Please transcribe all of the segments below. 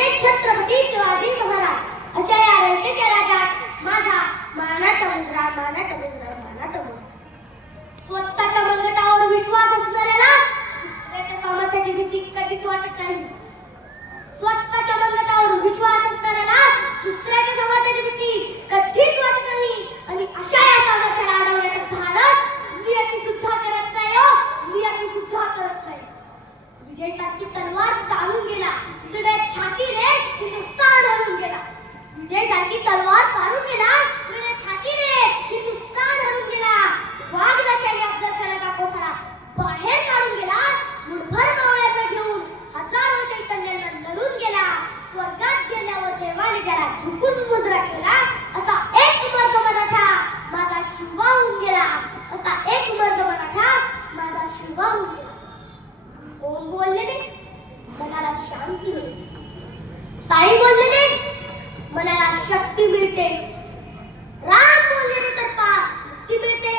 आमचे छत्रपती शिवाजी महाराज अशा या रयतेच्या राजात माझा मानाचा मुद्रा मानाचा मुद्रा मानाचा मुद्रा. स्वतःच्या मनगटावर विश्वास असणाऱ्याला दुसऱ्याच्या सामर्थ्याची भीती कधीच वाटत नाही. स्वतःच्या मनगटावर विश्वास असणाऱ्याला दुसऱ्याच्या सामर्थ्याची भीती कधीच वाटत नाही. आणि अशा या सामर्थ्याला अडवण्याचं धाडस नियती सुद्धा करत नाही हो, नियती सुद्धा करत नाही. विजय सारखी तलवार चालून गेला तिकडे छातीने हिंदुस्थान हरून गेला. विजय सारखी तलवार चालून गेला तिकडे छातीने हिंदुस्थान हरून गेला. वाघ नख्याने अफजलखानाचा कोठडा बाहेर काढून गेला. मुठभर मावळ्यांना घेऊन हजारो चैतन्यांना लढून गेला. स्वर्गात गेल्यावर देवाने त्याला झुकून मुजरा केला. असा एक मर्द मराठा माझा शिवा होऊन गेला. असा एक मर्द मराठा माझा शिवा होऊन गेला. ओम बोलले ने मनाला शांती मिळते. साई बोलले ने मनाला शक्ती मिळते. राम बोलले ने तर मुक्ती मिळते.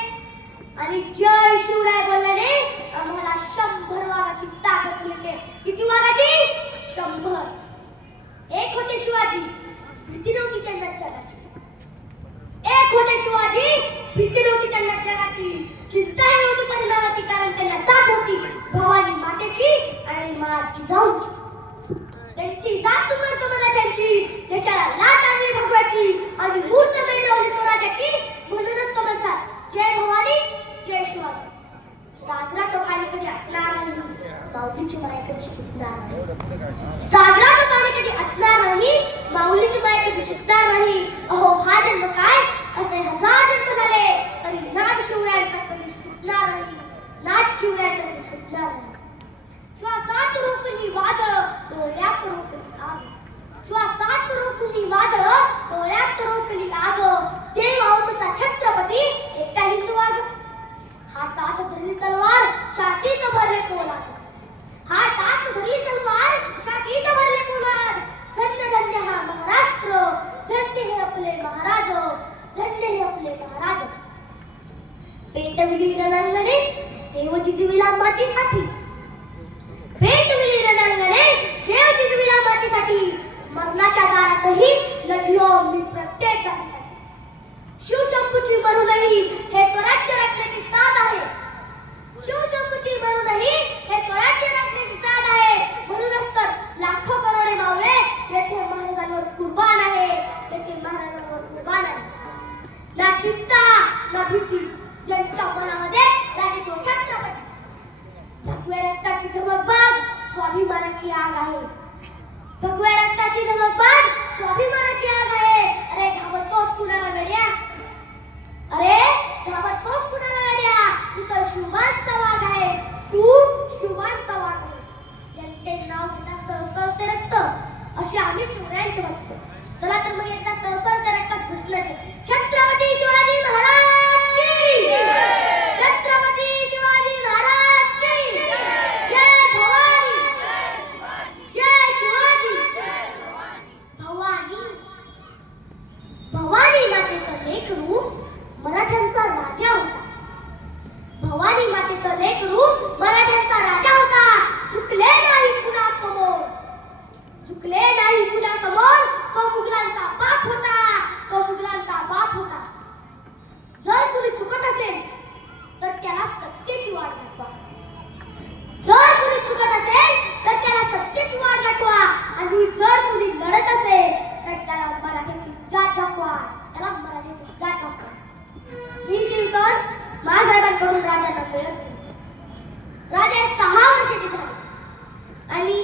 आणि जय शिवराय बोलले ने आम्हाला 100 वाघाची ताकद मिळते. किती वाघाची? 100. एक होते शिवाजी, भीती नव्हती त्यांना जगाची. एक होते शिवाजी, भीती नव्हती त्यांना जगाची. चिंताही नव्हती परिणामाची, कारण त्यांना साथ होती भवानी मातेची आणि मा जिजाऊची. त्यांची जात मर्द मराठ्यांची, देशाला लाट आणली भगवाची आणि मूर्त मेळवली स्वराज्याची. म्हणूनच तो म्हणतात जय भवानी जय शिवाजी. सागरा तो पाणी कधी आटणार नाही, माऊलीची माया कधी सुटणार नाही. सागरा तो पाणी कधी आटणार नाही, माऊलीची माया कधी सुटणार नाही. अहो हा जन्म काय, असे 1000 जन्म झाले तरी नाद शिवरायांचा कधी सुटणार नाही. नाद शिवरायांचा कधी सुटणार नाही. श्वासात रोखली वादळ, डोळ्यात रोखली आग. श्वासात रोखली वादळ, डोळ्यात रोखली आग. देव अवधूतचा छत्रपती एकटा हिंदू वाघ. हातात धरली तलवार, छातीत भरले पोलाद. हातात धरली तलवार, छातीत भरले पोलाद. धन्य धन्य हा महाराष्ट्र, धन्य हे आपले महाराज, धन्य हे आपले महाराज. पेटविली रणांगणे देव जिजविला मातीसाठी. पेटविली रणांगणे देव जिजविला मातीसाठी. मरणाच्या दारातही लढलो मी प्रत्येक जातीसाठी. शिवशंभूची म्हणूनही हे स्वराज्य राखण्याची साध आहे. शिवशंभूची म्हणूनही हे स्वराज्य राखण्याची साध आहे. म्हणूनच तर लाखो करोडे मावळे येथे महाराजांवर कुर्बान आहे, येथे महाराजांवर कुर्बान आहे. ना चिंता ना भीती ज्यांच्या मनामध्ये ज्ञानेश्वर छत्रपती. भगव्या रक्ताची धमक बघ, स्वाभिमानाची आग आहे. भगव्या रक्ताची धमक बघ, स्वाभिमानाची आग आहे. अरे घाबरतोस कुणाला वेड्या, अरे घाबरतोस कुणाला वेड्या. तू तर शिवांचा वाघ आहे, तू शिवांचा वाघ आहे. ज्यांचे नाव घेता सळसळते रक्त, अशी आम्ही शिवरायांचे भक्त. चला तर मग एकदा सळसळते रक्तात घुसलं की छत्रपती शिवाजी महाराज की जय. छत्रपती शिवाजी महाराज की जय. भवानी जय शिवाजी. भवानी भवानी मातेचं लेकरू मराठ्यांचा राजा होता. भवानी मातेचं लेकरू मराठ्यांचा राजा होता. झुकले नाही कुणासमोर, झुकले नाही कुणासमोर. तो मुघलांचा बाप होता, तो मुघलांचा बाप होता. जर कुणी चुकत असेल तर त्याला सत्तेची वाट दाखवा. जर कुणी चुकत असेल तर त्याला सत्तेची वाट दाखवा. आणि जर कुणी लढत असेल तर त्याला मराठ्याची जात दाखवा, त्याला मराठ्याची जात दाखवा. ही शिवकर महासाहेबांकडून राजाला मिळत नाही. राजा 6 वर्षाचे झाले आणि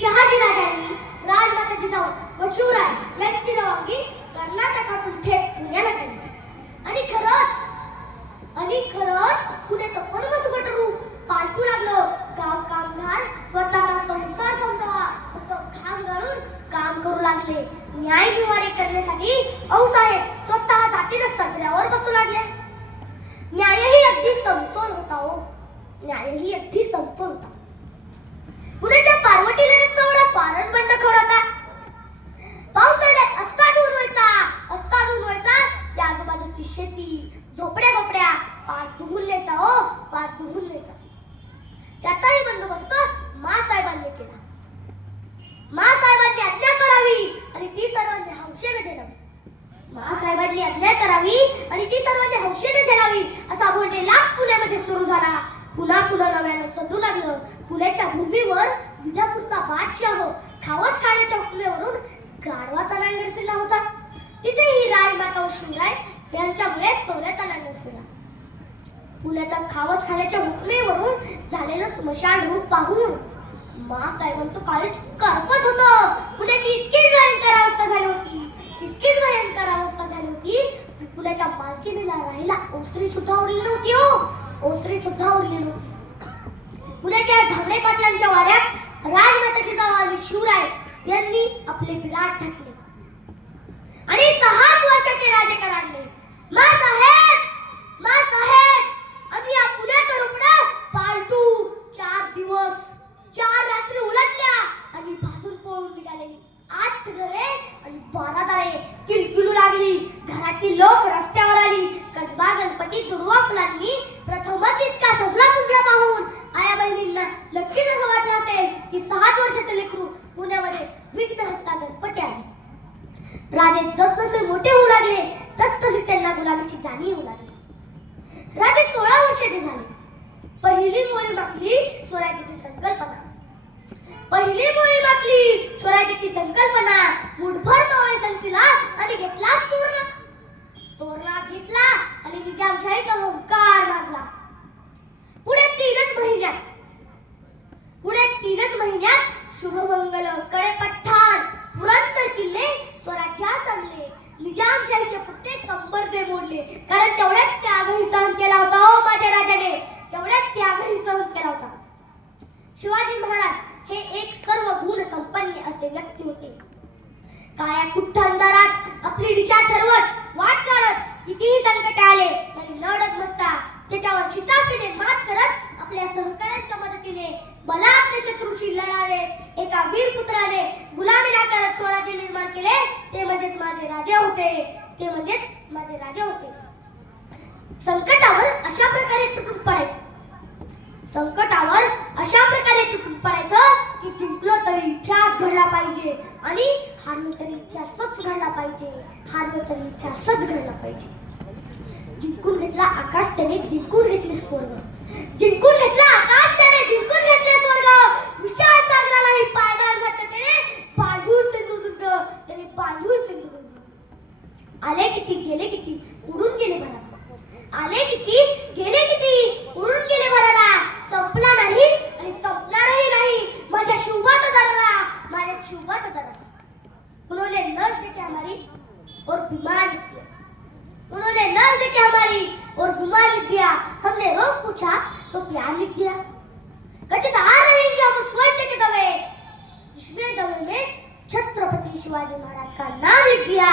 शहाजी राजांनी राजमाता जिजाऊ व शिवराय यांची रवानगी कर्नाटकातून थेट पुण्याला केली. आणि खरंच पुण्याचं परमसुकट रूप पालटू लागलं. गाव कामगार स्वतःचा संसार समजावा असं घाम गाळून काम करू लागले. न्याय निवाडे करण्यासाठी औसाहेब स्वतः जातीनं सगळ्यावर बसू लागले. न्यायही अगदी समतोल होता हो, न्यायही अगदी समतोल होता. पुण्याच्या पार्वती लगत तेवढा फारच बंडखोर होता. पावसाळ्यात असा धूर व्हायचा की आजूबाजूची शेती, झोपड्या गोपड्या पार धुवून न्यायचा हो, पार धुवून न्यायचा. त्याचाही बंदोबस्त मासाहेबांनी केला. मासाहेबांची आज्ञा करा आणि ती सर्वांनी हौशेने झेलावी असा बोललेला पुण्यामध्ये सुरू झाला. पुन्हा पुन्हा नव्यानं सजू लागलं. पुण्याच्या भूमीवर विजापूरचा बादशाह खावस खाण्याच्या हुकमेवरून गाढवाचा नांगर फिरला होता. तिथेही राजमाता व शिवराय यांच्यामुळे सोन्याचा नांगर फिरला. पुण्याचा खावस खाण्याच्या हुकमेवरून झालेलं स्मशान रूप पाहून मासाहेबांचं काळीज करपत होतं. पुण्याची इतकीच भयंकर अवस्था झाली होती, इतकीच भयंकर अवस्था झाली होती की पुण्याच्या मालकीनीला राहायला ओसरी सुद्धा उरली नव्हती. ओसरी सुद्धा उरली नव्हती. पुण्याच्या झावडे पाटलांच्या वाड्यात राजमाताची जावई शिवराय यांनी आपले विराट टाकले आणि 6 वर्षाचे राज्य काढले. मासाहेब आम्ही या पुण्याचं रुपडं पालटू 4 दिवस 4 रात्री उलटल्या आणि भाजून पळून निघालेली 8 घरे आणि 12 दारे किलकिलू लागली. घरातील लोक रस्त्यावर आली. कसबा गणपती दुर्वा फुलांनी प्रथमच इतका सजला पुजला पाहून आया बहिणींना नक्कीच असं वाटलं असेल की 6 वर्षाचे लेकरू पुण्यामध्ये विघ्नहर्ता गणपती आले. राजे जसजसे मोठे होऊ लागले तसतशी त्यांना गुलामीची जाणीव होऊ लागली. राजे 16 वर्षाचे झाले. पहिली मोळी मागली स्वराज्याची संकल्पना. स्वराज्याची संकल्पना मुठभर मावळे संगतीला आणि घेतला तोरणा घेतला आणि निजामशाहीचा हुंकार मारला. पुढे 3च महिन्यात शुभमंगल, कडेपठाण, पुरंदर किल्ले स्वराज्यात आणले. निजामशाहीचे पुट्टे कंबरदे मोडले. कारण तेवढ्याच त्यागही सहन केला होता माझ्या राजाने, तेवढ्याच त्यागही सहन केला होता. शिवाजी महाराज हे एक सर्व गुण संपन्न असे व्यक्ती होते. काळ्या कुठ्ठ अंधारात आपली दिशा ठरवत वाट काढत कितीही संकट आले तरी लढत बसता त्याच्यावर शिताफीने मात करत आपल्या सहकाऱ्यांच्या मदतीने मला आपल्या शत्रूशी लढावे एका वीर पुत्राने गुलामी नाकारत स्वराज्य निर्माण केले. ते म्हणजेच माझे राजे होते. संकटावर अशा प्रकारे तुटून पडायचं की जिंकलो तरी इतिहास घडला पाहिजे आणि हारलो तरी इतिहासच घडला पाहिजे. जिंकून घेतला आकाश त्याने जिंकून घेतले स्वर्ग. विशाल सागरालाही पायदान घातलं त्याने बांधून सिंधुदुर्ग. आले किती गेले किती उडून गेले भराला. संपला नाही आणि संपणारही नाही माझ्या शिवबाचा दरारा. उन्होंने नर्स देके हमारी और बीमार लिख दिया. हमने रोग पूछा तो प्यार लिख दिया. कच्चे तैयार रहेंगे हम उस वज्र के दवे, जिसने दवे में छत्रपति शिवाजी महाराज का नाम लिख दिया.